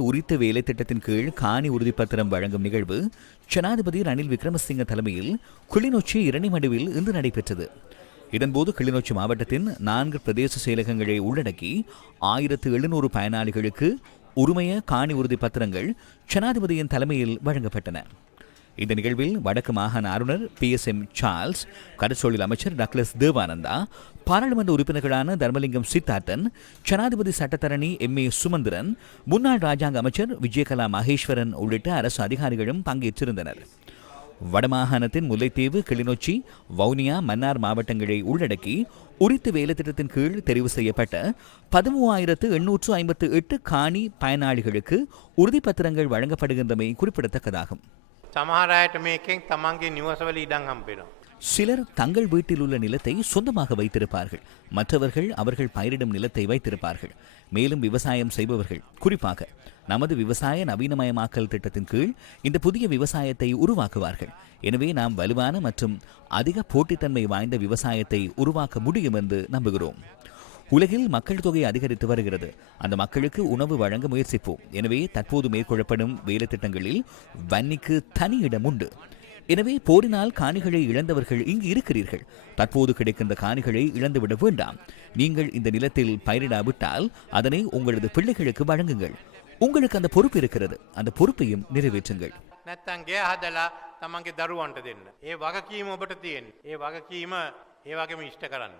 உரித்த வேலை திட்டத்தின் கீழ் காணி உறுதிப்பத்திரம் வழங்கும் நிகழ்வு ஜனாதிபதி ரணில் விக்ரமசிங்க தலைமையில் கிளிநொச்சி இரணிமடுவில் இன்று நடைபெற்றது. இதன்போது கிளிநொச்சி மாவட்டத்தின் நான்கு பிரதேச செயலகங்களை உள்ளடக்கி ஆயிரத்து எழுநூறு பயனாளிகளுக்கு உரிமைய காணி உறுதி பத்திரங்கள் ஜனாதிபதியின் தலைமையில் வழங்கப்பட்டன. இந்த நிகழ்வில் வடக்கு மாகாண ஆளுநர் பி எஸ் எம் சார்ல்ஸ் கடற்சொழில் அமைச்சர் டக்ளஸ் தேவானந்தா பாராளுமன்ற உறுப்பினர்களான தர்மலிங்கம் சித்தார்த்தன் ஜனாதிபதி சட்டத்தரணி எம் ஏ சுமந்திரன் முன்னாள் ராஜாங்க அமைச்சர் விஜயகலா மகேஸ்வரன் உள்ளிட்ட அரசு அதிகாரிகளும் பங்கேற்றிருந்தனர் வடமாகாணத்தின் முல்லைத்தீவு கிளிநொச்சி வவுனியா மன்னார் மாவட்டங்களை உள்ளடக்கி உரித்து வேலை திட்டத்தின் கீழ் தெரிவு செய்யப்பட்ட பதிமூவாயிரத்து எண்ணூற்று ஐம்பத்து எட்டு காணி பயனாளிகளுக்கு உறுதிப்பத்திரங்கள் வழங்கப்படுகின்றமை குறிப்பிடத்தக்கதாகும் සමහර අයට මේකෙන් තමන්ගේ නිවසවල ඉඩං හම්බෙනවා. சிலர் தங்கள் வீட்டில் உள்ள நிலத்தை சொந்தமாக வைத்திருப்பார்கள். மற்றவர்கள் அவர்கள் பயிரிடும் நிலத்தை வைத்திருப்பார்கள். மேலும் விவசாயம் செய்பவர்கள் குறிப்பாக நமது விவசாய நவீனமயமாக்கல் திட்டத்தின் கீழ் இந்த புதிய விவசாயத்தை உருவாக்குவார்கள். எனவே நாம் வலுவான மற்றும் அதிக போட்டித்தன்மை வாய்ந்த விவசாயத்தை உருவாக்க முடியும் என்று நம்புகிறோம். உலகில் மக்கள் தொகை அதிகரித்து வருகிறது. அந்த மக்களுக்கு உணவு வழங்க முயற்சிப்போம். எனவே தற்போது மேற்கொள்ளப்படும் வேலை திட்டங்களில் வன்னிக்கு தனி இடம் உண்டு. எனவே போரினால் காணிகளை இழந்தவர்கள் இங்கு இருக்கிறீர்கள் தற்போது கிடைக்கின்ற காணிகளை இழந்துவிட வேண்டாம் நீங்கள் இந்த நிலத்தில் பயிரிடாவிட்டால் அதனை உங்களது பிள்ளைகளுக்கு வழங்குங்கள் உங்களுக்கு அந்த பொறுப்பு இருக்கிறது அந்த பொறுப்பையும் நிறைவேற்றுங்கள் නැත්තන් ගේ හදලා තමන්ගේ දරුවන්ට දෙන්න. ඒ වගකීම ඔබට තියෙන්. ඒ වගකීම ඒ වගේම ඉෂ්ට කරන්න.